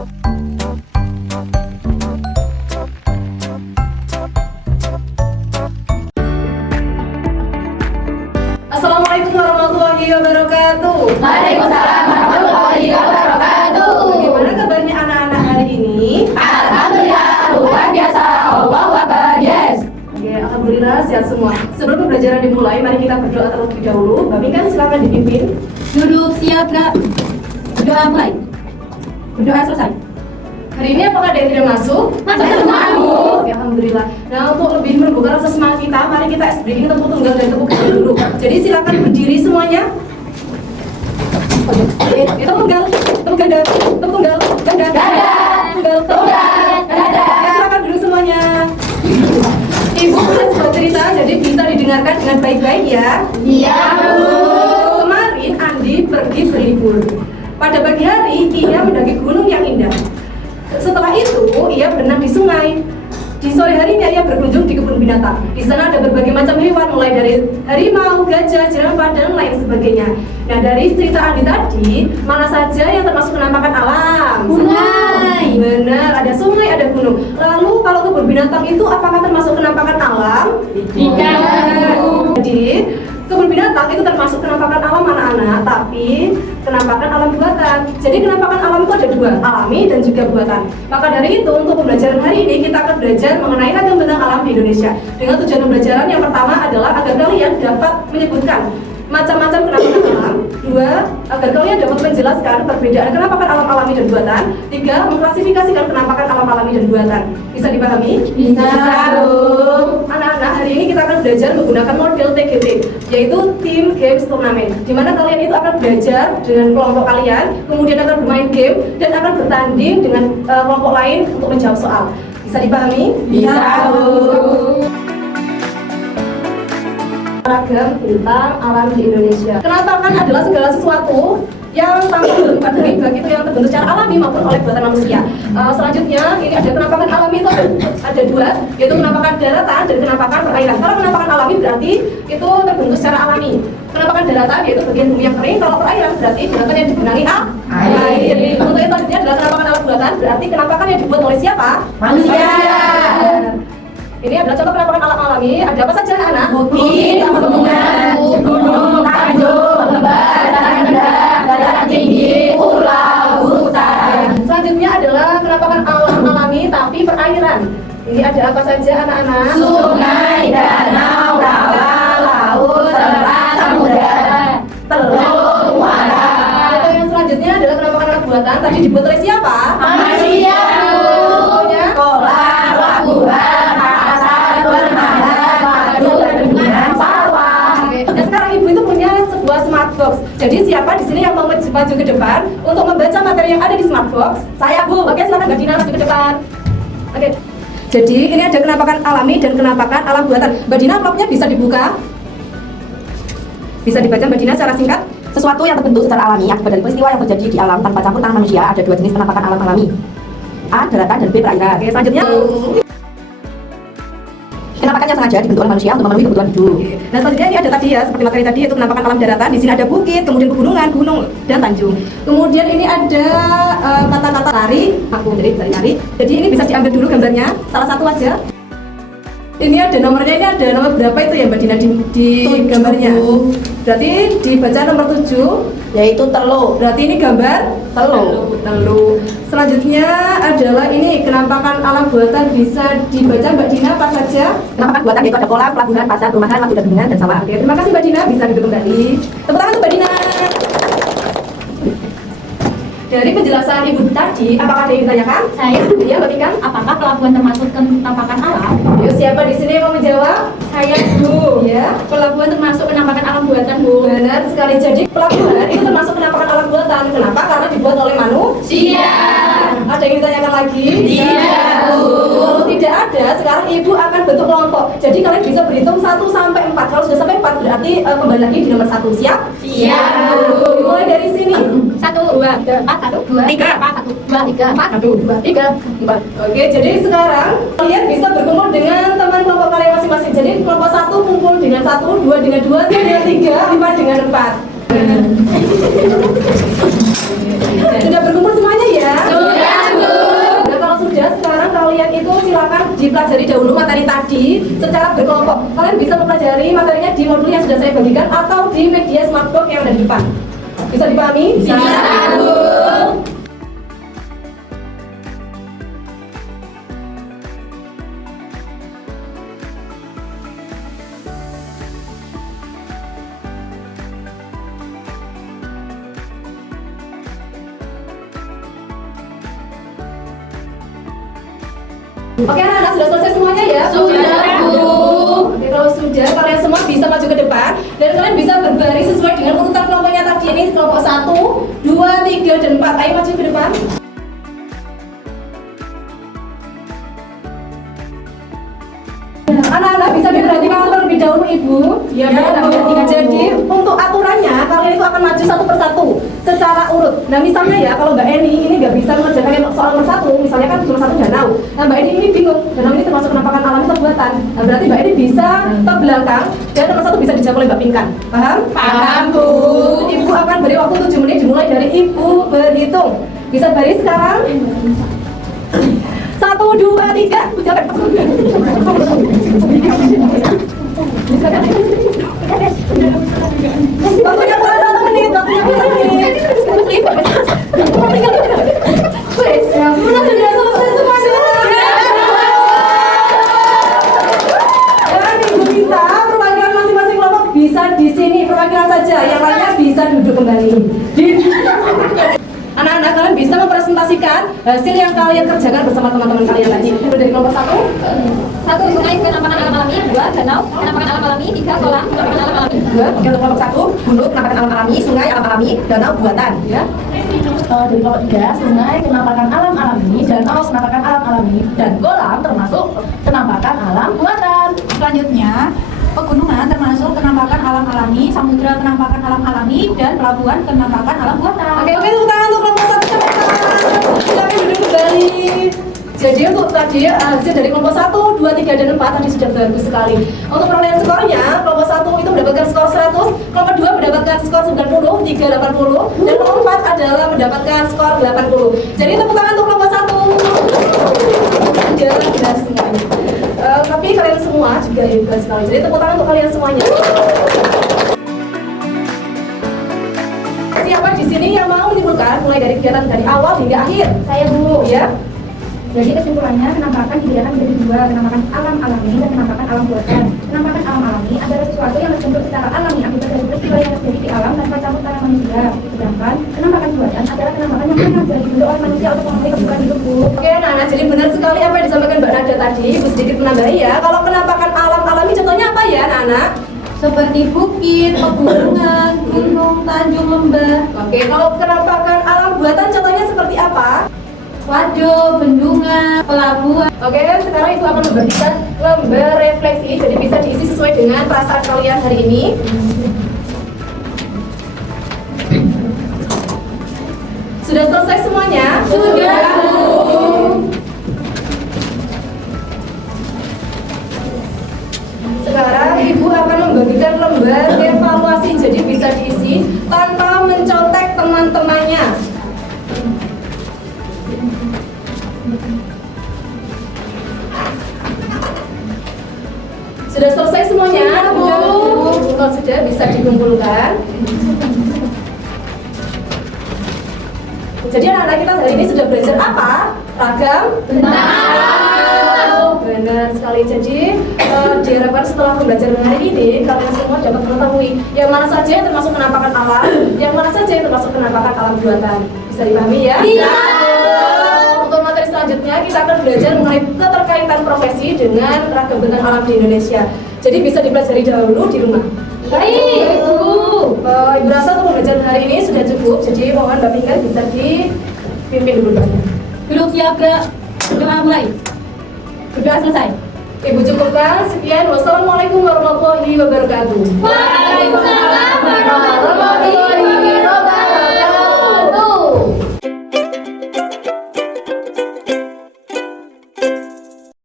Assalamualaikum warahmatullahi wabarakatuh. Waalaikumsalam warahmatullahi wabarakatuh. Bagaimana kabarnya anak-anak hari ini? Alhamdulillah, luar biasa. Allahu Akbar. Yes. Oke, alhamdulillah sehat semua. Sebelum pembelajaran dimulai, mari kita berdoa terlebih dahulu. Mbak Mika silakan dipimpin. Duduk siap, Kak. Berdoa mulai. Berdoa selesai. Hari ini apakah ada yang tidak masuk? Masuk semua, Bu. Oke, alhamdulillah. Nah, untuk lebih menumbuhkan rasa semangat kita, mari kita breaking tepuk tunggal dan tepuk ganda dulu. Jadi silakan berdiri semuanya. Oke, tepuk tunggal, tepuk ganda, tepuk tunggal, ganda, tunggal, ganda. Silakan duduk semuanya. Ibu punya sebuah cerita, jadi bisa didengarkan dengan baik-baik ya. Iya, Bu. Kemarin Andi pergi berlibur. Pada pagi hari, ia mendaki gunung yang indah. Setelah itu, ia berenang di sungai. Di sore harinya, ia berkunjung di kebun binatang. Di sana ada berbagai macam hewan, mulai dari harimau, gajah, jerapah, dan lain sebagainya. Nah, dari cerita Andi tadi, mana saja yang termasuk penampakan alam? Sungai. Benar, ada sungai, ada gunung. Lalu, kalau kebun binatang itu apakah termasuk penampakan alam? Tidak. Jadi, kebun binatang itu termasuk penampakan alam anak-anak, tapi penampakan alam buatan. Jadi penampakan alam itu ada dua, alami dan juga buatan. Maka dari itu, untuk pembelajaran hari ini kita akan belajar mengenai ragam bentang alam di Indonesia. Dengan tujuan pembelajaran yang pertama adalah agar kalian dapat menyebutkan macam-macam penampakan alam. Dua, agar kalian dapat menjelaskan perbedaan penampakan alam alami dan buatan. Tiga, mengklasifikasikan penampakan alam alami dan buatan. Bisa dipahami? Bisa, Bu. Anak-anak, hari ini kita akan belajar menggunakan model TGT, yaitu Team Games Tournament, di mana kalian itu akan belajar dengan kelompok kalian, kemudian akan bermain game dan akan bertanding dengan kelompok lain untuk menjawab soal. Bisa dipahami? Bisa, Bu. Ragam bentang alam di Indonesia. Penampakan adalah segala sesuatu yang tampak berupa dari baik itu yang terbentuk secara alami maupun oleh buatan manusia. Selanjutnya ini ada penampakan alami itu ada dua, yaitu penampakan daratan dan penampakan perairan. Kalau penampakan alami berarti itu terbentuk secara alami. Penampakan daratan yaitu bagian bumi yang kering. Kalau perairan berarti daratan yang digenangi air. Untuk yang selanjutnya adalah penampakan alam buatan, berarti penampakan yang dibuat oleh siapa? Manusia. Ini adalah contoh penampakan alam alami. Ada apa saja anak? Bukit, pegunungan, gunung, tanjung, lembah, dataran rendah, dataran tinggi, pulau, hutan. Selanjutnya adalah penampakan alam alami tapi perairan. Ini ada apa saja anak-anak? Sungai, danau, rawa, laut, serta samudra, teluk, muara. Atau yang selanjutnya adalah penampakan alam buatan. Tadi dibuat oleh siapa? Manusia. Contohnya? Kolam, pelabuhan, pasar, perumahan, waduk, bendungan, sawah. Nah, sekarang ibu itu punya sebuah smart box. Jadi siapa di sini yang mau maju ke depan untuk membaca materi yang ada di smart box? Saya, Bu. Oke, silakan Mbak Dina maju ke depan. Oke. Jadi ini ada penampakan alami dan penampakan alam buatan. Mbak Dina, amplopnya bisa dibuka? Bisa dibaca Mbak Dina secara singkat? Sesuatu yang terbentuk secara alami akibat dari peristiwa yang terjadi di alam tanpa campur tangan manusia. Ada dua jenis penampakan alam alami, A. Daratan dan B. Perairan. Oke, selanjutnya. Penampakan yang sengaja dibentuk oleh manusia untuk memenuhi kebutuhan hidup. Nah, selanjutnya ini ada tadi ya, seperti materi tadi itu penampakan alam daratan. Di sini ada bukit, kemudian pegunungan, gunung dan tanjung. Kemudian ini ada kata-kata lari, aku jadi bisa lari. Jadi ini bisa diambil dulu gambarnya, salah satu aja. Ini ada nomornya, ini ada nomor berapa itu ya Mbak Dina di gambarnya? Berarti dibaca nomor 7. Yaitu teluk. Berarti ini gambar teluk. Selanjutnya adalah ini penampakan alam buatan, bisa dibaca Mbak Dina apa saja? Penampakan buatan yaitu ada kolam, pelabuhan, pasar, perumahan, waduk dan bendungan dan sawah. Oke, terima kasih Mbak Dina, bisa duduk kembali. Tepuk tangan untuk Mbak Dina. Dari penjelasan Ibu tadi, apakah ada yang ditanyakan? Saya, Iya, Mbak Mika. apakah pelabuhan termasuk penampakan alam? Yuk, siapa di sini yang mau menjawab? Saya, Bu. Ya, Pelabuhan termasuk penampakan alam buatan, Bu. benar sekali. Jadi pelabuhan itu termasuk penampakan alam buatan. Kenapa? Karena dibuat oleh manusia. Ada yang ditanyakan lagi? Tidak, Bu. Kalau tidak ada, sekarang Ibu akan bentuk kelompok. Jadi kalian bisa berhitung 1 sampai 4. Kalau sudah sampai 4 berarti kembali lagi di nomor 1. Siap? Siap, Bu. Mulai dari sini. 1, 2, 3, 4, 1, 2, 3, 4, 1, 2, 3, 4, 1, 2, 3, 4. Oke, jadi sekarang kalian bisa berkumpul dengan teman kelompok kalian masing-masing. Jadi kelompok 1 kumpul dengan 1, 2 dengan 2, 3 dengan 3, 4 dengan 4. Sudah berkumpul semuanya ya? Sudah, Bu. secara berkelompok. Kalian bisa mempelajari materinya di modul yang sudah saya bagikan atau di media smartbook yang ada di depan. Bisa dipahami? Bisa, Bu. Oke, anak-anak sudah selesai semuanya ya? Sudah, Bu. Oke, kalau sudah, kalian semua bisa maju ke depan dan kalian bisa berbaris sesuai dengan urutan kelompoknya tadi. Ini kelompok 1, 2, 3, dan 4. Ayo maju ke depan. Anak-anak bisa diperhatikan terlebih dahulu Ibu. Ya, Bu. Jadi untuk aturannya kalian itu akan maju satu persatu secara urut. Nah misalnya ya kalau Mbak Eni ini nggak bisa mengerjakan soal nomor 1, misalnya kan nomor 1 danau. Nah Mbak Eni ini bingung, danau ini termasuk penampakan alami atau buatan. Nah berarti Mbak Eni bisa ke belakang dan nomor 1 bisa dijawab oleh Mbak Pinkan. Paham? Paham, Bu. Ibu akan beri waktu 7 menit dimulai dari Ibu berhitung. Bisa baris sekarang? 1, 2, 3. Waktunya kurang 1 menit. Waktunya kurang 1 menit. Sudah selesai semua. Dan Ibu minta perwakilan masing-masing kelompok bisa di sini perwakilan saja. Yang lainnya bisa duduk kembali. Anak-anak kalian bisa mempresentasikan hasil yang kalian kerjakan bersama teman-teman kalian tadi. Dari kelompok 1. 1. Sungai penampakan alam alami. 2. Danau penampakan alam alami. 3. Kolam penampakan alam alami. 2. Oke, untuk kelompok 1, gunung penampakan alam alami, sungai alam alami, danau buatan. Ya. Dari kelompok 3, sungai penampakan alam alami, danau penampakan alam alami, dan kolam termasuk penampakan alam buatan. Selanjutnya, pegunungan termasuk penampakan alam alami, samudra penampakan alam alami, dan pelabuhan penampakan alam buatan. Oke, tepuk tangan untuk kelompok 1 cepat. Silakan duduk kembali. Jadi untuk tadi hasil dari kelompok 1, 2, 3, dan 4 tadi sudah bagus sekali. Untuk perolehan skornya, kelompok 1 itu mendapatkan skor 100, kelompok 2 mendapatkan skor 90, 3 80, dan kelompok 4 adalah mendapatkan skor 80. Jadi tepuk tangan untuk kelompok 1. Jelas semuanya. Tapi kalian semua juga hebat sekali. Jadi tepuk tangan untuk kalian semuanya. Siapa di sini yang mau menimbulkan mulai dari kegiatan dari awal hingga akhir? Saya Bu. Ya. Jadi kesimpulannya penampakan dibedakan menjadi 2, penampakan alam alami dan penampakan alam buatan. Penampakan alam alami adalah sesuatu yang terbentuk secara alami akibat dari peristiwa yang terjadi di alam tanpa campur tangan manusia. Sedangkan penampakan buatan adalah penampakan yang sengaja dibentuk oleh manusia untuk memenuhi kebutuhan hidup Bu. Oke, nah jadi benar sekali apa yang disampaikan Mbak Nada tadi. Ibu sedikit menambahi ya. Kalau penampakan alam alami contohnya apa ya, anak-anak? Seperti bukit, pegunungan, gunung, tanjung, lembah. Oke, kalau penampakan alam buatan contohnya seperti apa? Waduk, bendungan, pelabuhan. Oke, sekarang Ibu akan membagikan lembar refleksi. Jadi bisa diisi sesuai dengan perasaan kalian hari ini. Sudah selesai semuanya? Sudah, Bu. Sekarang Ibu akan membagikan lembar evaluasi. Jadi bisa diisi tanpa mencontek teman-temannya. Sudah selesai semuanya, Bu? Kalau sudah bisa dikumpulkan. Jadi anak-anak kita hari ini sudah belajar apa? Ragam? Benar sekali. Jadi diharapkan setelah pembelajaran hari ini kalian semua dapat mengetahui yang mana saja yang termasuk penampakan alam, yang mana saja yang termasuk penampakan alam buatan. Bisa dipahami ya? Bisa. Untuk materi selanjutnya kita akan belajar mengenai keterkaitan profesi dengan ragam bentang alam di Indonesia. Jadi bisa dipelajari dahulu di rumah. Baik, Bu. Ibu rasa untuk pembelajaran hari ini sudah cukup. Jadi mohon Mbak Pinkan bisa dipimpin dulu doanya. Duduk siaga. Doa mulai. Doa selesai. Ibu cukupkan. Sekian. Wassalamualaikum warahmatullahi wabarakatuh. Waalaikumsalam warahmatullahi